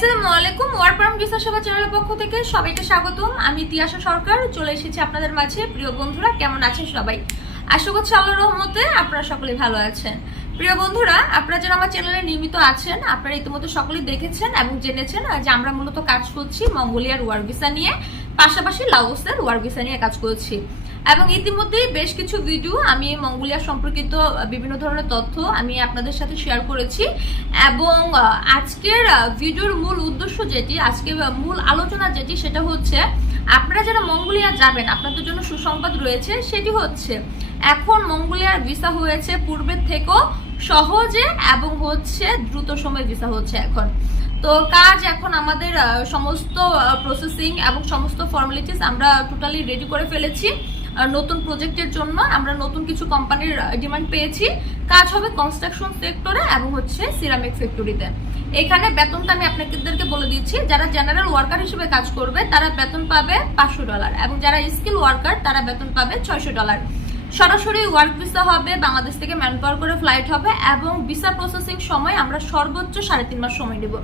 আসসালামু আলাইকুম ভিসা সেবা চ্যানেলের পক্ষ থেকে সবাইকে স্বাগতম। আমি সরকার, চলে এসেছি আপনাদের মাঝে। প্রিয় বন্ধুরা, কেমন আছেন সবাই? আশা করছি আল্লাহ রহমতে আপনারা সকলে ভালো আছেন। প্রিয় বন্ধুরা, আপনারা যারা আমার চ্যানেলে নিয়মিত আছেন, আপনারা ইতিমধ্যে সকলেই দেখেছেন এবং জেনেছেন যে আমরা মূলত কাজ করছি মঙ্গোলিয়ার ওয়ার ভিসা নিয়ে। পাশাপাশি লাওসের ওয়ার ভিসা নিয়ে কাজ করেছি। এবং ইতিমধ্যেই বেশ কিছু ভিডিও আমি মঙ্গোলিয়া সম্পর্কিত বিভিন্ন ধরনের তথ্য আমি আপনাদের সাথে শেয়ার করেছি। এবং আজকের ভিডিওর মূল উদ্দেশ্য যেটি আজকে মূল আলোচনা যেটি, সেটা হচ্ছে আপনারা যারা মঙ্গোলিয়া যাবেন, আপনাদের জন্য সুসংবাদ রয়েছে, সেটি হচ্ছে এখন মঙ্গোলিয়ার ভিসা হয়েছে পূর্বের থেকেও সহজে এবং হচ্ছে দ্রুত সময় ভিসা হচ্ছে এখন। তো কাজ এখন আমাদের সমস্ত প্রসেসিং এবং সমস্ত ফর্মালিটিস আমরা টোটালি রেডি করে ফেলেছি। নতুন প্রজেক্টের জন্য আমরা নতুন কিছু কোম্পানির ডিমান্ড পেয়েছি। কাজ হবে কনস্ট্রাকশন সেক্টরে এবং হচ্ছে সিরামিক ফ্যাক্টরিতে এখানে বেতনটা আমি আপনাদেরকে বলে দিচ্ছি, যারা জেনারেল ওয়ার্কার হিসেবে কাজ করবে, তারা বেতন পাবে পাঁচশো ডলার এবং যারা স্কিল ওয়ার্কার তারা বেতন পাবে ছয়শো ডলার সরাসরি ওয়ার্ক ভিসা হবে, বাংলাদেশ থেকে ম্যান করে ফ্লাইট হবে এবং ভিসা প্রসেসিং সময় আমরা সর্বোচ্চ সাড়ে তিন মাস সময় নেব।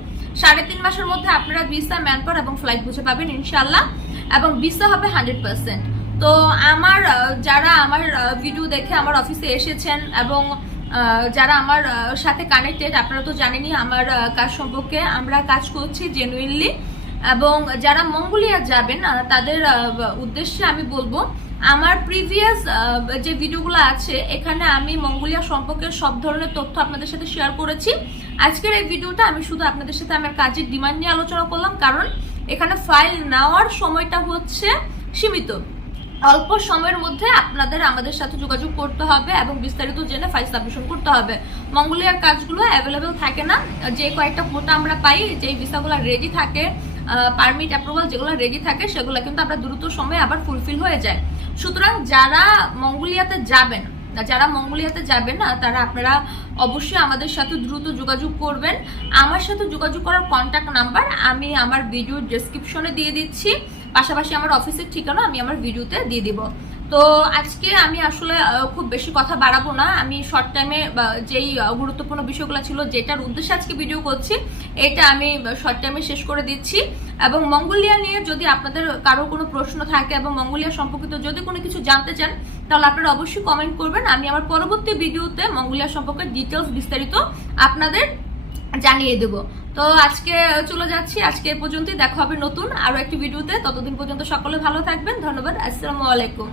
সাড়ে তিন মাসের মধ্যে আপনারা ভিসা ম্যান এবং ফ্লাইট বুঝে পাবেন ইনশাল্লাহ এবং ভিসা হবে হান্ড্রেড পার্সেন্ট তো আমার যারা আমার ভিডিও দেখে আমার অফিসে এসেছেন এবং যারা আমার সাথে কানেক্টেড আপনারা তো জানেনই আমার কাজ সম্পর্কে আমরা কাজ করছি জেনুইনলি এবং যারা মঙ্গোলিয়া যাবেন তাদের উদ্দেশ্যে আমি বলব, আমার প্রিভিয়াস যে ভিডিওগুলো আছে, এখানে আমি মঙ্গোলিয়া সম্পর্কে সব ধরনের তথ্য আপনাদের সাথে শেয়ার করেছি। আজকের এই ভিডিওটা আমি শুধু আপনাদের সাথে আমার কাজের ডিমান্ড নিয়ে আলোচনা করলাম, কারণ এখানে ফাইল নেওয়ার সময়টা হচ্ছে সীমিত। অল্প সময়ের মধ্যে আপনাদের আমাদের সাথে যোগাযোগ করতে হবে এবং বিস্তারিত জেনে ফাইল সাবমিশন করতে হবে। মঙ্গোলিয়ার কাজগুলো অ্যাভেলেবেল থাকে না। যে কয়েকটা কোটা আমরা পাই যে ভিসাগুলো রেডি থাকে পারমিট অ্যাপ্রুভাল যেগুলো রেডি থাকে, সেগুলো কিন্তু আমরা দ্রুত সময়ে আবার ফুলফিল হয়ে যায়। সুতরাং যারা মঙ্গোলিয়াতে যাবেন যারা মঙ্গোলিয়াতে যাবেন না, তারা আপনারা অবশ্যই আমাদের সাথে দ্রুত যোগাযোগ করবেন। আমার সাথে যোগাযোগ করার কন্ট্যাক্ট নাম্বার আমি আমার ভিডিও ডেসক্রিপশনে দিয়ে দিচ্ছি। পাশাপাশি আমার অফিসের ঠিকানা আমি আমার ভিডিওতে দিয়ে দিব। তো আজকে আমি আসলে খুব বেশি কথা বাড়াবো না। আমি শর্ট টাইমে যেই গুরুত্বপূর্ণ বিষয়গুলো ছিল, যেটার উদ্দেশ্যে আজকে ভিডিও করছি, এটা আমি শর্ট টাইমে শেষ করে দিচ্ছি। এবং মঙ্গোলিয়া নিয়ে যদি আপনাদের কারও কোনো প্রশ্ন থাকে, এবং মঙ্গোলিয়া সম্পর্কিত যদি কোনো কিছু জানতে চান, তাহলে আপনারা অবশ্যই কমেন্ট করবেন। আমি আমার পরবর্তী ভিডিওতে মঙ্গোলিয়া সম্পর্কে ডিটেলস বিস্তারিত আপনাদের জানিয়ে দেব। তো আজকে চলে যাচ্ছি, আজকে পর্যন্তই। দেখা হবে নতুন আরও একটি ভিডিওতে। ততদিন পর্যন্ত সকলে ভালো থাকবেন। ধন্যবাদ। আসসালামু আলাইকুম।